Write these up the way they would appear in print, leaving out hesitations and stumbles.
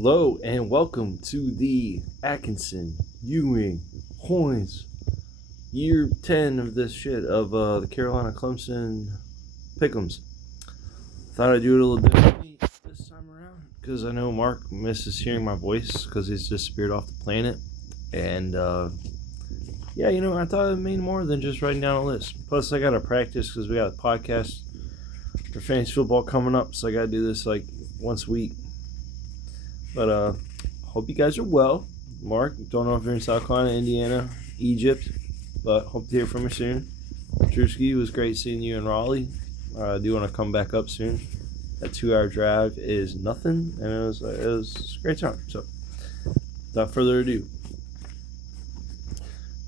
Hello and welcome to the Atkinson, Ewing, Hoynes, year 10 of this shit of the Carolina Clemson Pick'ems. Thought I'd do it a little differently this time around because I know Mark misses hearing my voice because he's disappeared off the planet. And I thought it made more than just writing down a list. Plus, I got to practice because we got a podcast for fantasy football coming up, so I got to do this like once a week. But hope you guys are well. Mark, don't know if you're in South Carolina, Indiana, Egypt, but hope to hear from you soon. Drewski, it was great seeing you in Raleigh. I do want to come back up soon. That 2-hour drive is nothing, and it was a great time. So, without further ado,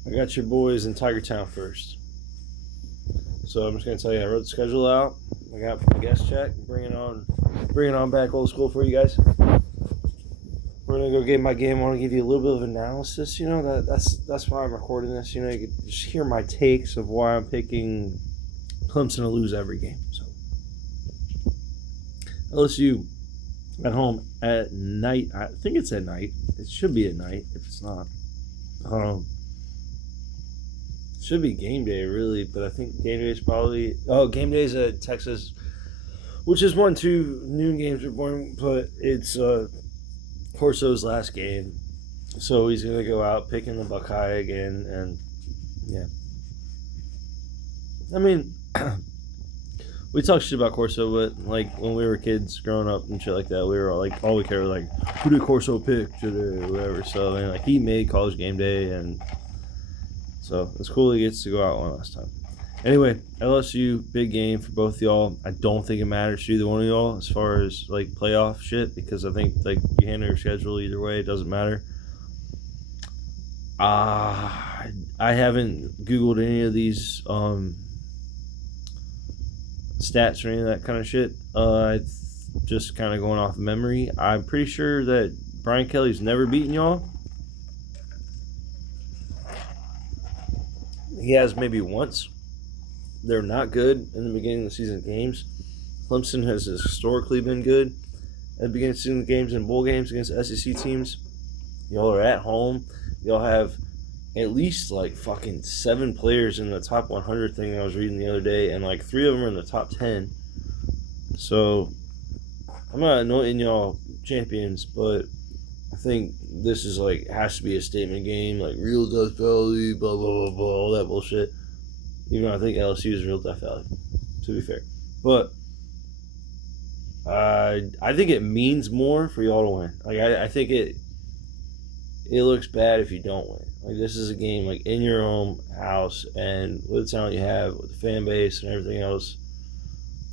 I got your boys in Tiger Town first. So I'm just gonna tell you, I wrote the schedule out. I got my guest check. Bringing on back old school for you guys. We're gonna go get my game. I want to give you a little bit of analysis. That's why I'm recording this. You could just hear my takes of why I'm picking Clemson to lose every game. So LSU at home at night. I think it's at night. It should be at night. If it's not, I don't know. It should be game day really, but I think game day is probably. Oh, game day is at Texas, which is 1-2 noon games are born, but it's Corso's last game, so he's gonna go out picking the Buckeye again, and yeah. I mean, we talk shit about Corso, but like when we were kids growing up and shit like that, we were like all we cared was like who did Corso pick today, or whatever. So I mean, like he made College Game Day, and so it's cool he gets to go out one last time. Anyway, LSU, big game for both y'all. I don't think it matters to either one of y'all as far as like playoff shit because I think like you handle your schedule either way, it doesn't matter. I haven't Googled any of these stats or any of that kind of shit. Just kind of going off memory. I'm pretty sure that Brian Kelly's never beaten y'all. He has maybe once. They're not good in the beginning of the season games. Clemson has historically been good at the beginning of the season games and bowl games against SEC teams. Y'all are at home. Y'all have at least like fucking 7 players in the top 100 thing I was reading the other day, and like 3 of them are in the top 10. So I'm not anointing y'all champions, but I think this is like has to be a statement game, like real Death Valley, blah blah blah blah, all that bullshit. Even though I think LSU is real Death Valley, to be fair. But I think it means more for y'all to win. Like I think it looks bad if you don't win. Like this is a game like in your own house and with the talent you have, with the fan base and everything else.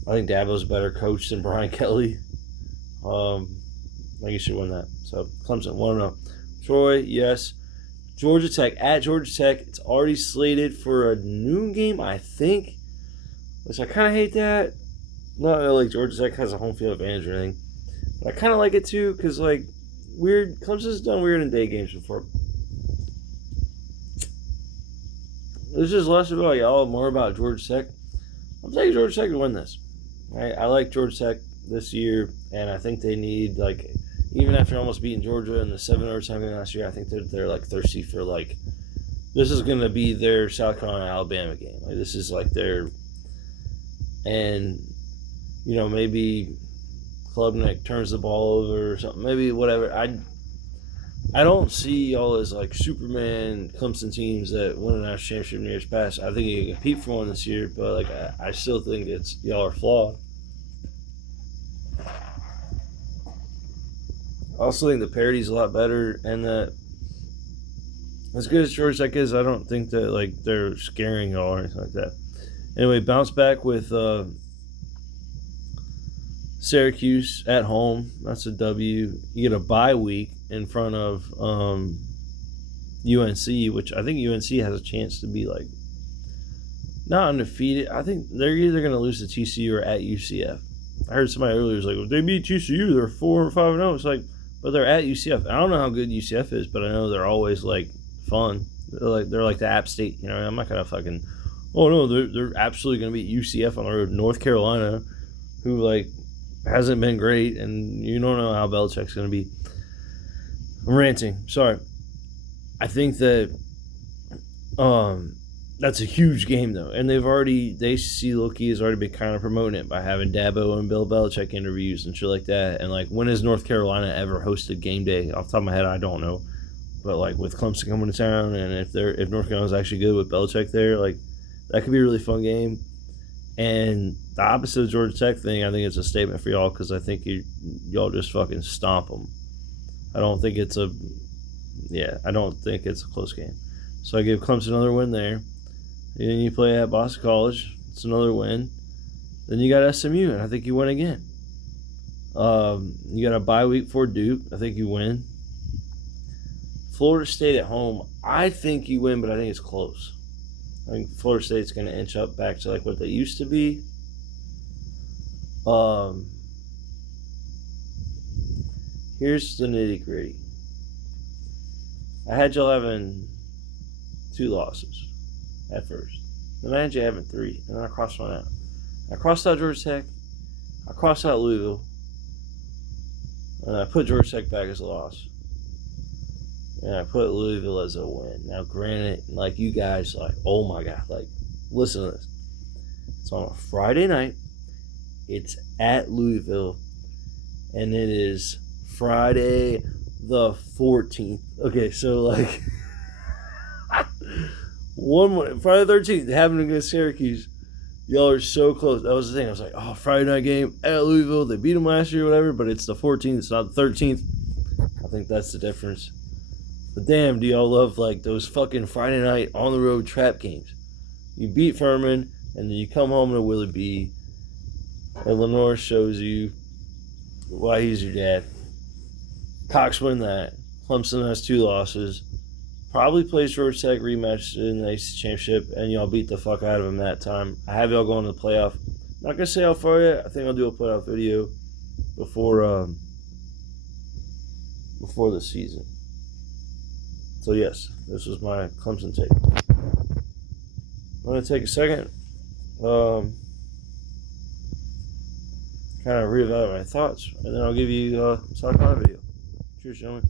I think Dabo's a better coach than Brian Kelly. I think you should win that. So Clemson 1-0. Troy, yes. Georgia Tech at Georgia Tech. It's already slated for a noon game, I think. Which I kind of hate that. Not that like Georgia Tech has a home field advantage or anything. But I kind of like it too because like Clemson's done weird in day games before. This is less about y'all, more about Georgia Tech. I'm taking Georgia Tech to win this. I like Georgia Tech this year, and I think they need like. Even after almost beating Georgia in the 7 overtime game last year, I think they're like thirsty for like this is gonna be their South Carolina Alabama game. Like this is like their and maybe Klubnik turns the ball over or something. Maybe whatever. I don't see y'all as like Superman Clemson teams that win a national championship in years past. I think you can compete for one this year, but like I still think y'all are flawed. I also think the parody's a lot better, and that as good as Georgia Tech is, I don't think that like they're scaring y'all or anything like that. Anyway, bounce back with Syracuse at home. That's a W. You get a bye week in front of UNC, which I think UNC has a chance to be like not undefeated. I think they're either going to lose to TCU or at UCF. I heard somebody earlier was like, if they beat TCU, they're 4-5-0. It's like, but they're at UCF. I don't know how good UCF is, but I know they're always like fun. They're like the App State. I'm not gonna fucking. Oh no, they're absolutely gonna beat UCF on the road. North Carolina, who like hasn't been great, and you don't know how Belichick's gonna be. I'm ranting. Sorry. I think that that's a huge game though, and the ACC Loki has already been kind of promoting it by having Dabo and Bill Belichick interviews and shit like that. And like, when has North Carolina ever hosted game day? Off the top of my head, I don't know. But like, with Clemson coming to town, and if North Carolina's actually good with Belichick there, like, that could be a really fun game. And the opposite of Georgia Tech thing, I think it's a statement for y'all, because I think y'all just fucking stomp them. I don't think it's a close game. So I give Clemson another win there. And then you play at Boston College. It's another win. Then you got SMU, and I think you win again. You got a bye week for Duke. I think you win. Florida State at home. I think you win, but I think it's close. I think Florida State's going to inch up back to like what they used to be. Here's the nitty gritty. I had y'all having 2 losses at first. Then I had you having 3, and then I crossed one out. I crossed out Georgia Tech. I crossed out Louisville. And I put Georgia Tech back as a loss. And I put Louisville as a win. Now, granted, like, you guys, like, oh my God, like, listen to this. It's on a Friday night. It's at Louisville. And it is Friday the 14th. Okay, so, like, Friday the 13th, having against Syracuse. Y'all are so close. That was the thing. I was like, oh, Friday night game at Louisville. They beat them last year or whatever, but it's the 14th. It's not the 13th. I think that's the difference. But damn, do y'all love, like, those fucking Friday night on the road trap games. You beat Furman, and then you come home to Willie B. And Lenore shows you why he's your dad. Cox win that. Clemson has 2 losses. Probably plays Georgia Tech rematch in the ACC Championship, and y'all beat the fuck out of him that time. I have y'all going to the playoff. Not going to say how far yet. I think I'll do a playoff video before the season. So yes, this was my Clemson take. I'm going to take a second, kind of reevaluate my thoughts, and then I'll give you a South Carolina video. Cheers, gentlemen.